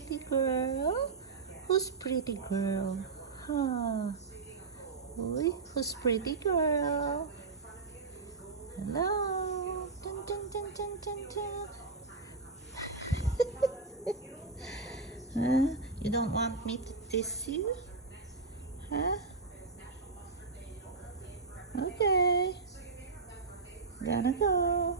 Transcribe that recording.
pretty girl? Who's pretty girl? Huh? Who's pretty girl? Hello? Dun, dun, dun, dun, dun, dun. Huh? You don't want me to kiss you? Huh? Okay. Gonna go.